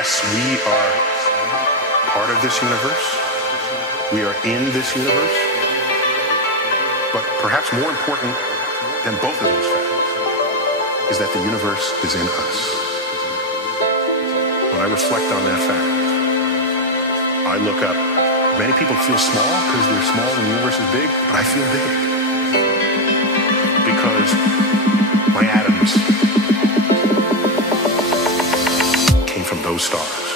Yes, we are part of this universe. We are in this universe. But perhaps more important than both of those facts is that the universe is in us. When I reflect on that fact, I look up. Many people feel small because they're small and the universe is big, but I feel big because my atoms came from those stars.